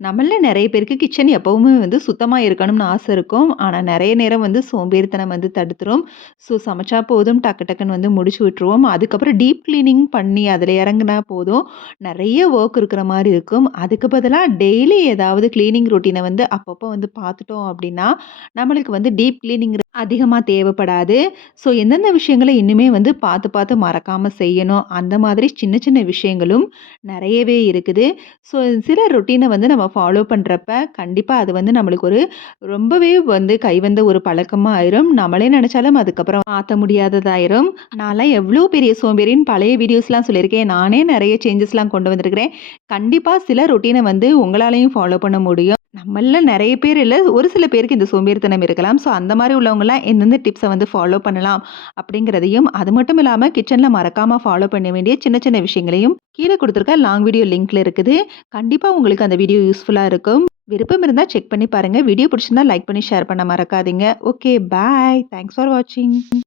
நம்மள்ல நெறைய பேருக்கு கிச்சன் எப்பவுமே சுத்தமா இருக்கணும்னு ஆசை இருக்கும். ஆனா நெறைய நேரம் சோம்பேறித்தனம் தடுத்துரும். ஸோ சமைச்சா போதும் டக்கு டக்குன்னு முடிச்சு விட்டுருவோம். அதுக்கப்புறம் டீப் கிளீனிங் பண்ணி அதில இறங்குனா போதும். நெறைய வொர்க் இருக்கிற மாரி இருக்கும். அதுக்கு பதிலா டெய்லி ஏதாவது கிளீனிங் ரொட்டீன அப்பப்போ பார்த்துட்டோம் அப்டின்னா, நம்மளுக்கு டீப் கிளீனிங் அதிகமா தேவைப்படாது. ஸோ எந்தெந்த விஷயங்கள இன்னுமே பார்த்து பார்த்து மறக்காம செய்யணும். அந்த மாதிரி சின்ன சின்ன விஷயங்களும் நெறையவே இருக்குது. ஸோ சில ரொட்டீன நம்ம ஃபாலோ பண்றப்ப, கண்டிப்பா அது நம்மளுக்கு ஒரு ரொம்பவே கைவந்த ஒரு பழக்கமா ஆயிரும். நம்மளே நெனச்சாலும் அதுக்கப்புறம் மாத்த முடியாததாயிரும். நான்லாம் எவ்ளோ பெரிய சோம்பேறின்னு பழைய வீடியோஸ்லாம் சொல்லியிருக்கேன். நானே நெறைய சேஞ்சஸ்லாம் கொண்டு வந்திருக்கிறேன். கண்டிப்பா சில ரொட்டீன உங்களாலயும் ஃபாலோ பண்ண முடியும். நம்மள்ல நெறைய பேர் இல்ல, ஒரு சில பேருக்கு இந்த சோம்பேறித்தனம் இருக்கலாம். ஸோ அந்த மாரி உள்ளவங்கலாம் எந்தெந்த டிப்ஸ ஃபாலோ பண்ணலாம் அப்படிங்கிறதையும், அது மட்டும் இல்லாம கிச்சன்ல மறக்காம ஃபாலோ பண்ண வேண்டிய சின்ன சின்ன விஷயங்களையும் கீழ குடுத்துருக்க லாங் வீடியோ லிங்க்ல இருக்குது. கண்டிப்பா உங்களுக்கு அந்த வீடியோ யூஸ்ஃபுல்லா இருக்கும். விருப்பம் இருந்தா செக் பண்ணி பாருங்க. வீடியோ பிடிச்சிருந்தா லைக் பண்ணி ஷேர் பண்ண மறக்காதீங்க. Okay, bye. தேங்க்ஸ் ஃபார் வாட்சிங்.